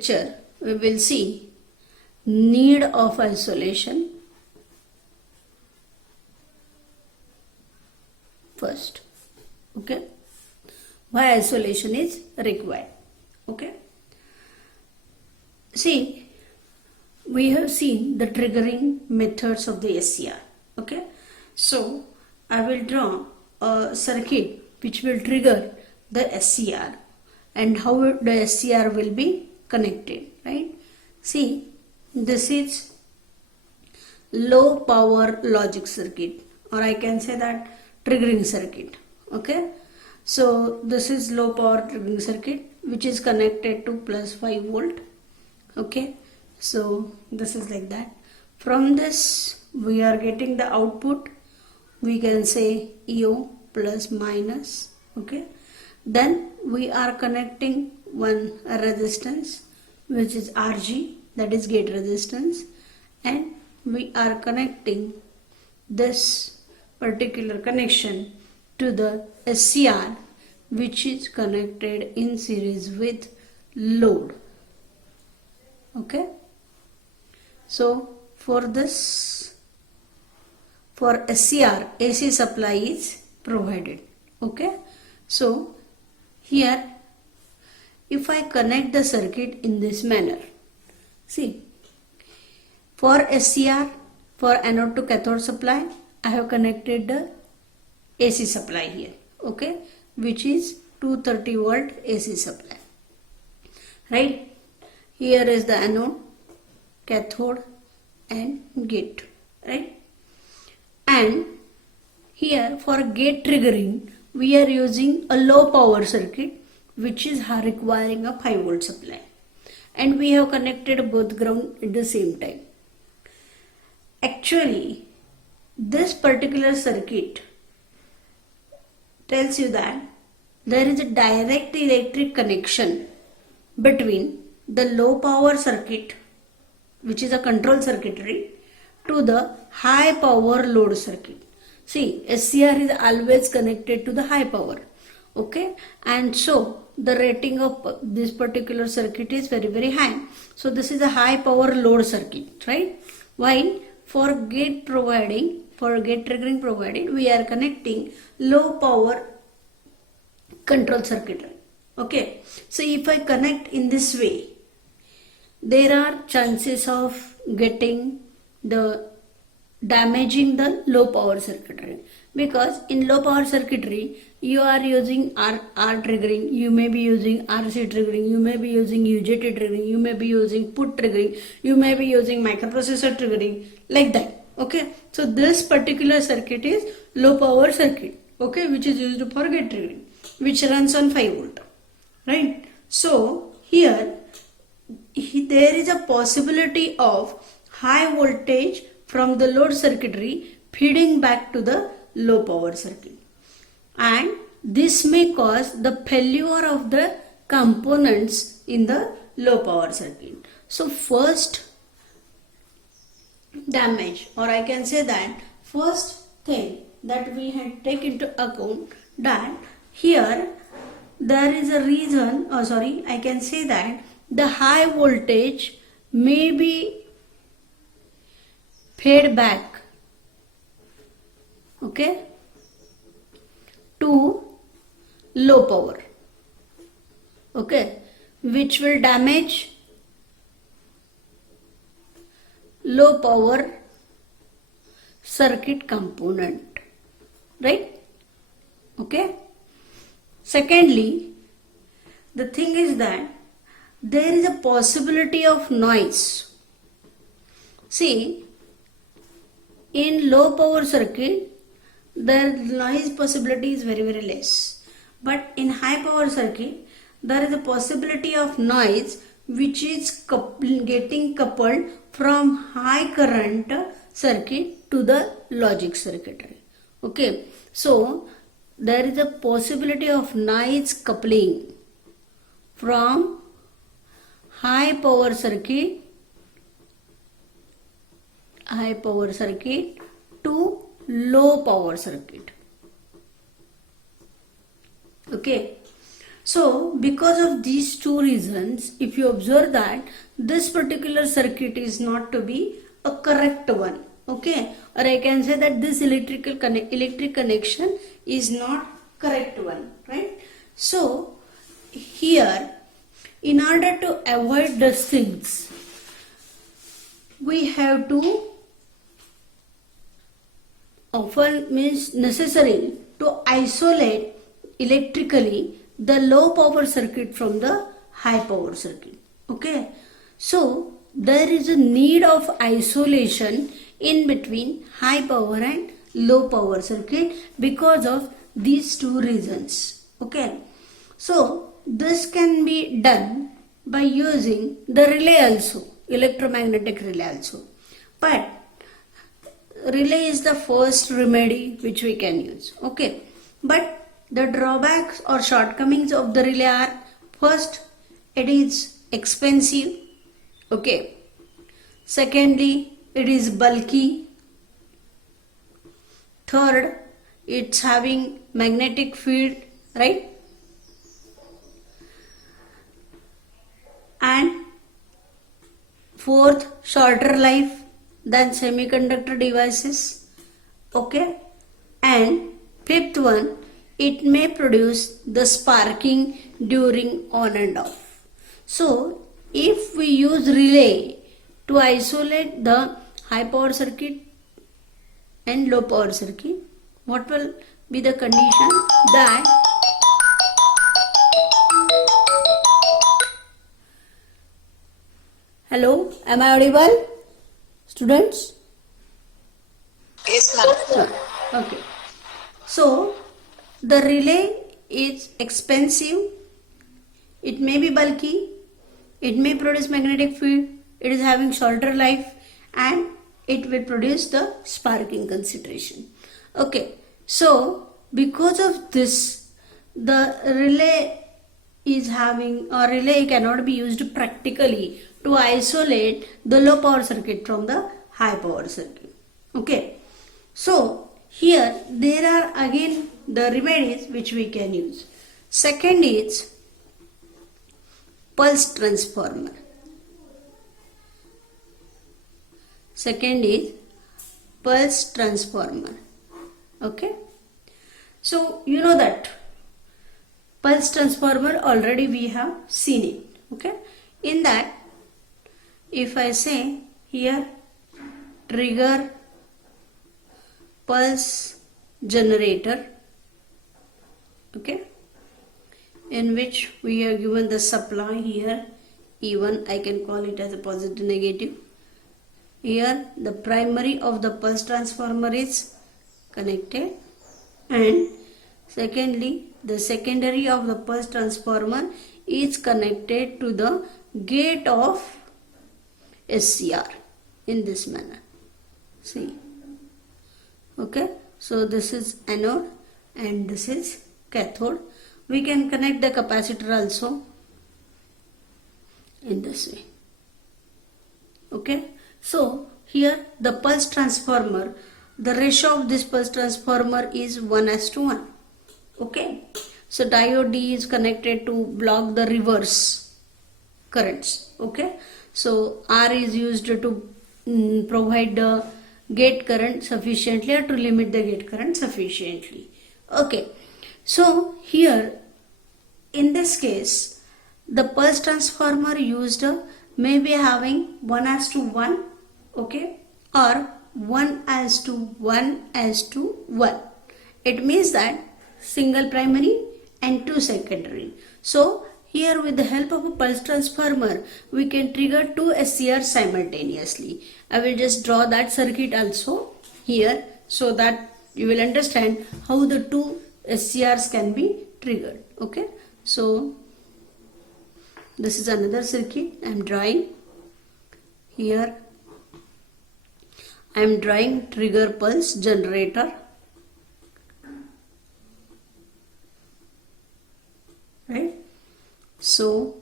lecture we will see need of isolation first. Okay, why isolation is required. Okay, see, we have seen the triggering methods of the SCR. Okay, so I will draw a circuit which will trigger the SCR and how the SCR will be connected, right? See, this is low power logic circuit, or I can say that triggering circuit. Okay, so this is low power triggering circuit which is connected to plus 5 volt. Okay, so this is like that. From this we are getting the output, we can say EO plus minus. Okay, then we are connecting one resistance which is RG, that is gate resistance, and we are connecting this particular connection to the SCR which is connected in series with load. Okay, so for this, for SCR AC supply is provided. Okay, so here if I connect the circuit in this manner, see, for SCR, for anode to cathode supply, I have connected the AC supply here. Okay, which is 230 volt AC supply, right? Here is the anode, cathode and gate, right? And here for gate triggering we are using a low power circuit which is requiring a 5 volt supply, and we have connected both ground at the same time. Actually, this particular circuit tells you that there is a direct electric connection between the low power circuit, which is a control circuitry, to the high power load circuit. See, SCR is always connected to the high power. Okay, and so the rating of this particular circuit is very, very high. So this is a high power load circuit, right? While for gate providing, for gate triggering provided, we are connecting low power control circuitry. Okay, so if I connect in this way, there are chances of getting the damaging the low power circuitry, because in low power circuitry you are using R triggering, you may be using RC triggering, you may be using UJT triggering, you may be using put triggering, you may be using microprocessor triggering, like that. Okay, so this particular circuit is low power circuit, okay, which is used for gate triggering, which runs on 5 volt, right? So here there is a possibility of high voltage from the load circuitry feeding back to the low power circuit, and this may cause the failure of the components in the low power circuit. So first damage, or I can say that first thing that we had taken into account, that here there is a reason, or sorry, I can say that the high voltage may be fed back, okay, to low power, okay, which will damage low power circuit component, right? Okay. Secondly, the thing is that there is a possibility of noise. See, in low power circuit, the noise possibility is very, very less. But in high power circuit, there is a possibility of noise which is getting coupled from high current circuit to the logic circuitry. Okay, so there is a possibility of noise coupling from high power circuit to low power circuit. Okay, So because of these two reasons, if you observe that this particular circuit is not to be a correct one, okay, or I can say that this electric connection is not correct one, right? So here, in order to avoid these things, we have to often means necessary to isolate electrically the low power circuit from the high power circuit. Okay, so there is a need of isolation in between high power and low power circuit because of these two reasons. Okay, so this can be done by using the relay also, electromagnetic relay also, but relay is the first remedy which we can use. Okay, but the drawbacks or shortcomings of the relay are: first, it is expensive. Okay, secondly, it is bulky. Third, it's having magnetic field, right? And fourth, shorter life than semiconductor devices. Okay, and fifth one, it may produce the sparking during on and off. So if we use relay to isolate the high power circuit and low power circuit, what will be the condition? That hello, am I audible, students? Yes, ma'am. Okay, so the relay is expensive, it may be bulky, it may produce magnetic field, it is having shorter life, and it will produce the sparking consideration. Okay, so because of this, the relay is having, or relay cannot be used practically to isolate the low power circuit from the high power circuit. Okay, so here there are again the remedies which we can use. Second is pulse transformer. Second is pulse transformer. Okay, so you know that pulse transformer already we have seen it. Okay, in that, if I say here trigger pulse generator, okay, in which we are given the supply here E1, I can call it as a positive negative. Here the primary of the pulse transformer is connected, and secondly the secondary of the pulse transformer is connected to the gate of SCR in this manner. See, okay, so this is anode and this is cathode. We can connect the capacitor also in this way. Okay, so here the pulse transformer, the ratio of this pulse transformer is 1:1. Okay, so diode D is connected to block the reverse currents. Okay, so R is used to provide the gate current sufficiently or to limit the gate current sufficiently. Okay, so here in this case the pulse transformer used may be having 1:1, okay, or 1:1:1. It means that single primary and two secondary. So here with the help of a pulse transformer we can trigger two SCRs simultaneously. I will just draw that circuit also here so that you will understand how the two SCRs can be triggered. Okay, so this is another circuit I am drawing. Here I am drawing trigger pulse generator, right? So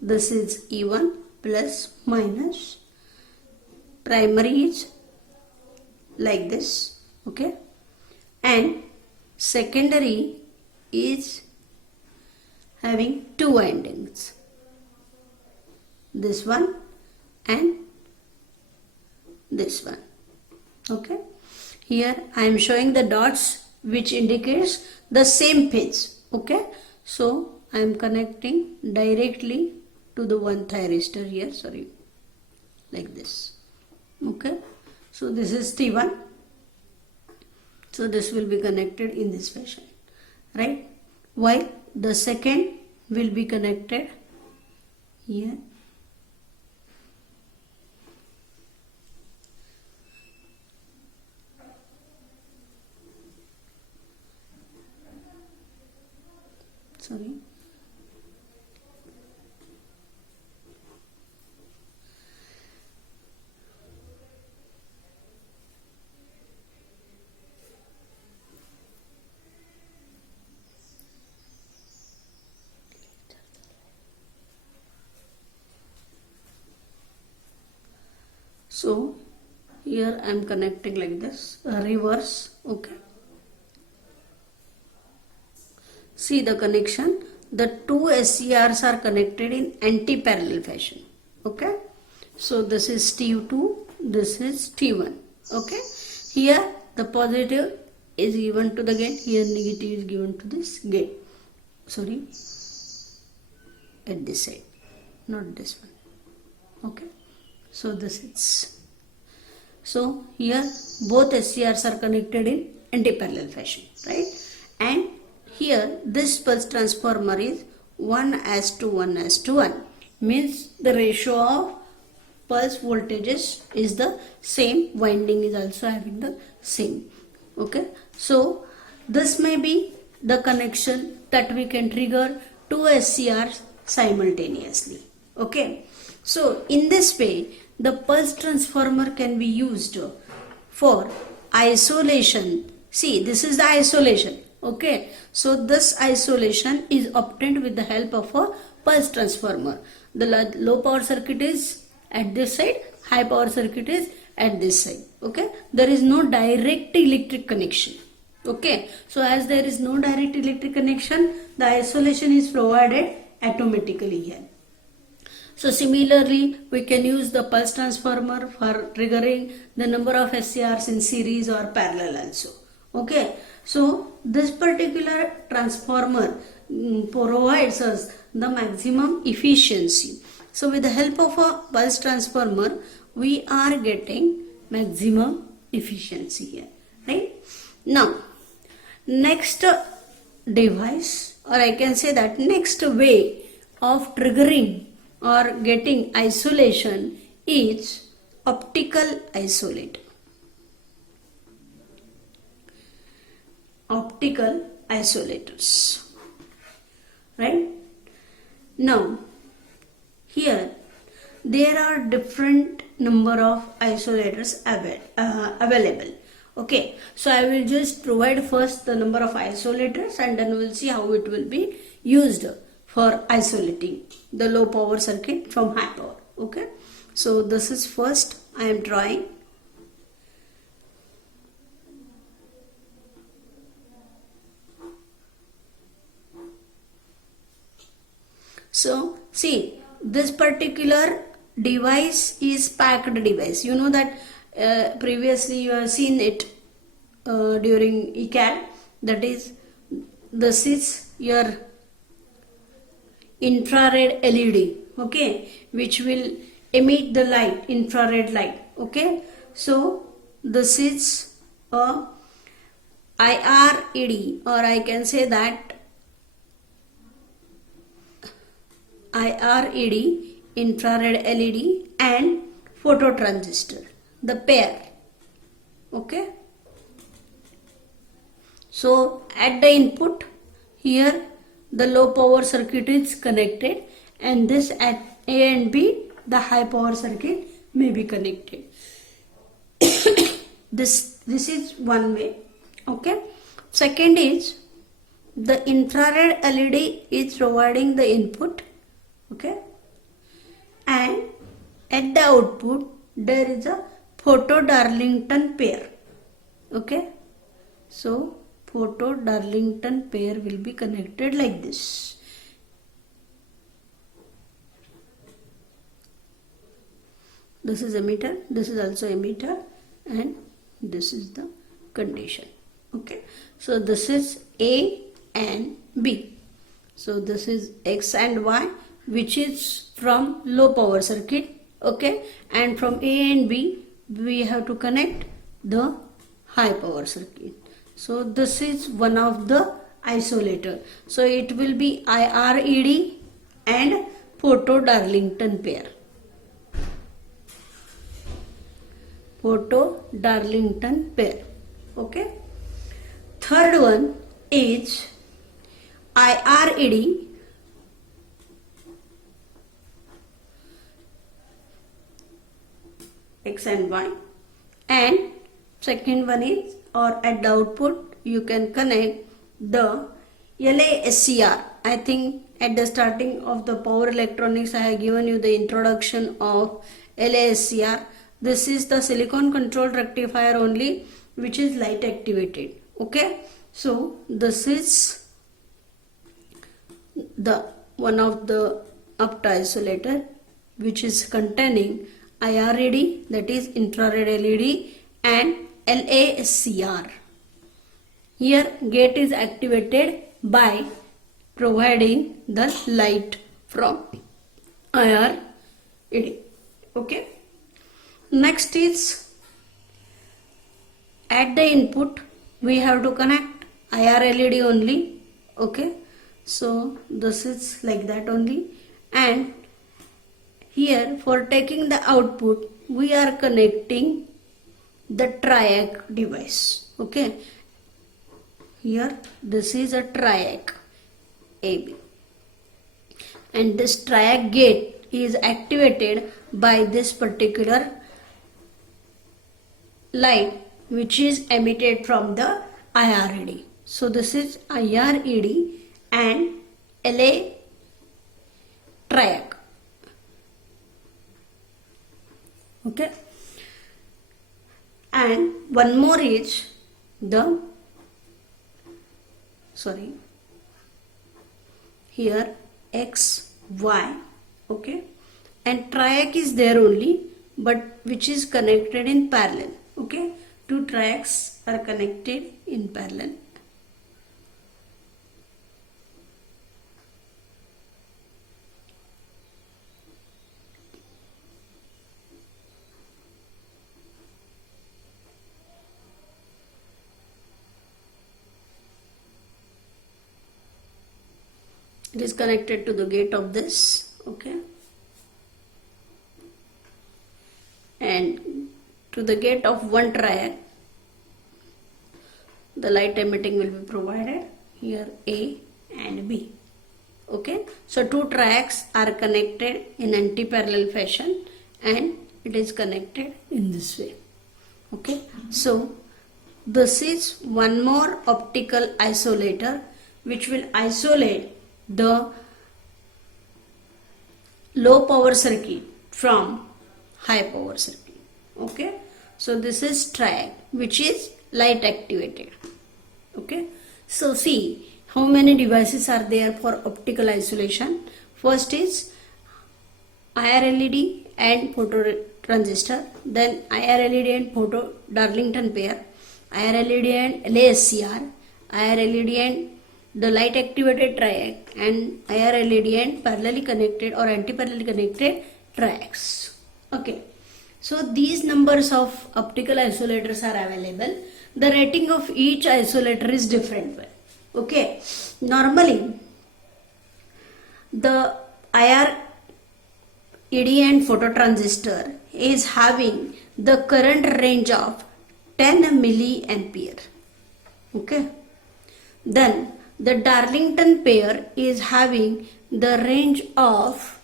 this is E1 plus minus, primary is like this, okay, and secondary is having two windings, this one and this one. Okay, here I am showing the dots which indicates the same page. Okay, so I am connecting directly to the one thyristor here, sorry, like this. Okay, so this is T1, so this will be connected in this fashion, right, while the second will be connected here. Sorry. So here I am connecting like this, reverse. Okay, see the connection, the two SCRs are connected in anti-parallel fashion. Okay, so this is T2, this is T1. Okay, here the positive is given to the gate, here negative is given to this gate, sorry, at this side, not this one. Okay, so this is, so here both SCRs are connected in anti-parallel fashion, right? And here this pulse transformer is 1:1:1, means the ratio of pulse voltages is the same, winding is also having the same. Okay, so this may be the connection that we can trigger two SCRs simultaneously. Okay, so in this way the pulse transformer can be used for isolation. See, this is the isolation. Okay, so this isolation is obtained with the help of a pulse transformer. The low power circuit is at this side, high power circuit is at this side. Okay, there is no direct electric connection. Okay, so as there is no direct electric connection, the isolation is provided automatically here. So similarly, we can use the pulse transformer for triggering the number of SCRs in series or parallel also. Okay, so this particular transformer provides us the maximum efficiency. So with the help of a pulse transformer, we are getting maximum efficiency here, right? Now, next device, or I can say that next way of triggering or getting isolation is optical isolator. Optical isolators, right? Now here there are different number of isolators available. Okay, so I will just provide first the number of isolators and then we will see how it will be used for isolating the low power circuit from high power. Okay, so this is first I am drawing. So see, this particular device is packed device. You know that previously you have seen it during ECAD, that is, this is your infrared LED, okay, which will emit the light, infrared light. Okay, so this is a IRED, or I can say that IRED, infrared LED, and phototransistor, the pair. Okay, so at the input here the low power circuit is connected, and this at A and B the high power circuit may be connected. this is one way. Okay, second is the infrared LED is providing the input. Okay, and at the output there is a photo Darlington pair. Okay, so photo Darlington pair will be connected like this. this is emitter, this is also emitter, and this is the condition. Okay, so this is A and B. So this is X and Y, which is from low power circuit. Okay, and from A and B we have to connect the high power circuit. So this is one of the isolator. So it will be IRED and Porto-Darlington pair. Porto-Darlington pair. Okay. Third one is IRED X and Y, and second one is, or at the output you can connect the LASCR. I think at the starting of the power electronics I have given you the introduction of LASCR. This is the silicon controlled rectifier only, which is light activated. Okay, so this is the one of the opt isolator which is containing IRED, that is infrared LED, and LASCR. Here gate is activated by providing the light from IRED. Okay. Next is, at the input we have to connect IR LED only. Okay, so this is like that only, and here for taking the output we are connecting the triac device. Okay, here this is a triac AB, and this triac gate is activated by this particular light which is emitted from the IRED. So this is IRED and LA triac. Okay, and one more is the here X, Y. Okay, and triac is there only, but which is connected in parallel. Okay, two triacs are connected in parallel. It is connected to the gate of this. Okay, and to the gate of one triac the light emitting will be provided, here A and B. Okay, so two triacs are connected in anti-parallel fashion and it is connected in this way. Okay, so this is one more optical isolator which will isolate the low power circuit from high power circuit. Okay, so this is triac which is light activated. Okay, so see how many devices are there for optical isolation. First is IR LED and photo transistor, then IR LED and photo Darlington pair, IR LED and LASCR, IR LED and the light activated triac, and IR LED and parallelly connected or anti-parallelly connected triacs. Okay, so these numbers of optical isolators are available. The rating of each isolator is different. Okay, normally the IR ED and phototransistor is having the current range of 10 milliampere. Okay, then the Darlington pair is having the range of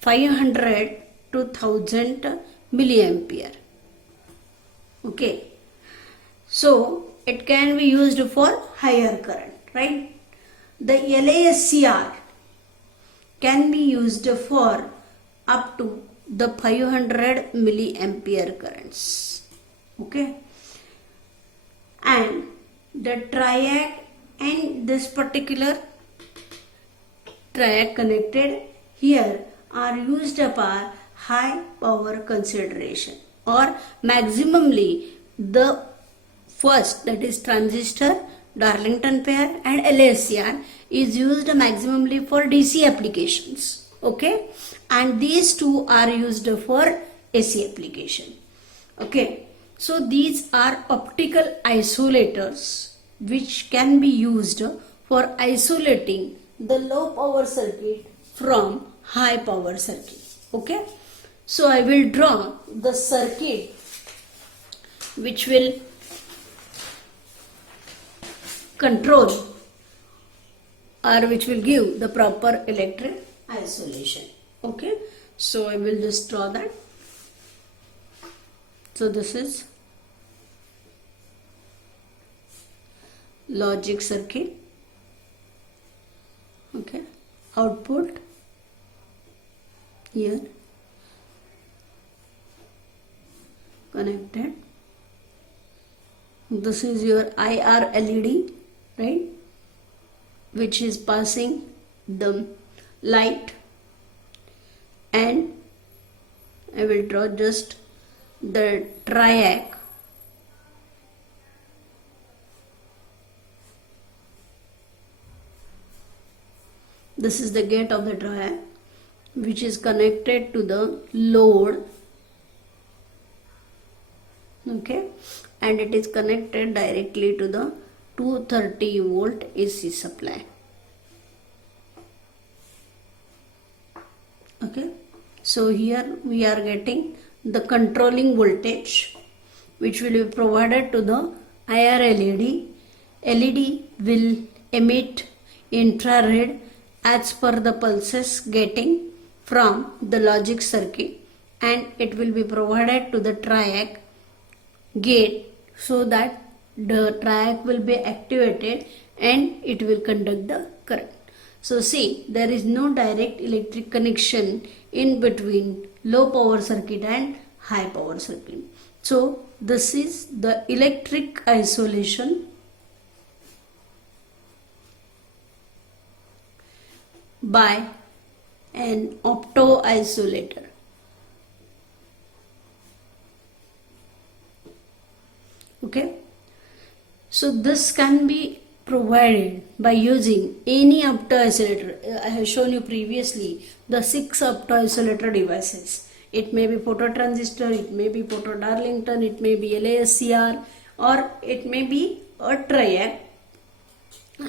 500 to 1000 milliampere. Okay, so it can be used for higher current, right? The LASCR can be used for up to the 500 milliampere currents. Okay, and the triac and this particular triac connected here are used for high power consideration, or maximally the first, that is transistor, Darlington pair and LASCR is used maximally for DC applications, okay, and these two are used for AC application, okay. So these are optical isolators which can be used for isolating the low power circuit from high power circuit, okay. So I will draw the circuit which will control or which will give the proper electric isolation, okay. So I will just draw that. So this is logic circuit, okay, output here connected. This is your IR LED, right, which is passing the light, and I will draw just the triac, this is the gate of the triac which is connected to the load, okay, and it is connected directly to the 230 volt AC supply, okay. So here we are getting the controlling voltage which will be provided to the IR LED. LED will emit infrared as per the pulses getting from the logic circuit, and it will be provided to the triac gate so that the triac will be activated and it will conduct the current. So see, there is no direct electric connection in between low power circuit and high power circuit. So this is the electric isolation by an opto isolator. Okay. So this can be provided by using any opto isolator. I have shown you previously the 6 opto isolator devices. It may be phototransistor, it may be photo Darlington, it may be LASCR, or it may be a triac.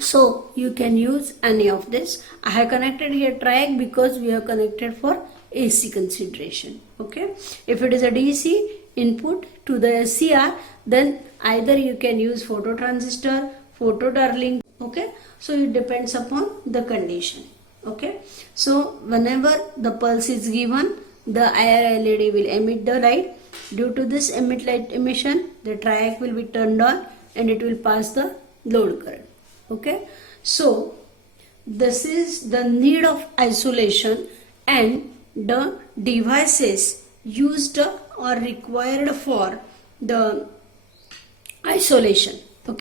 So you can use any of this. I have connected here triac because we have connected for AC consideration. Okay. If it is a DC input to the SCR, then either you can use phototransistor, photo Darling. Okay. So it depends upon the condition. Okay. So whenever the pulse is given, the IR LED will emit the light. Due to this emit light emission, the triac will be turned on and it will pass the load current. Okay. So this is the need of isolation and the devices used or required for the isolation.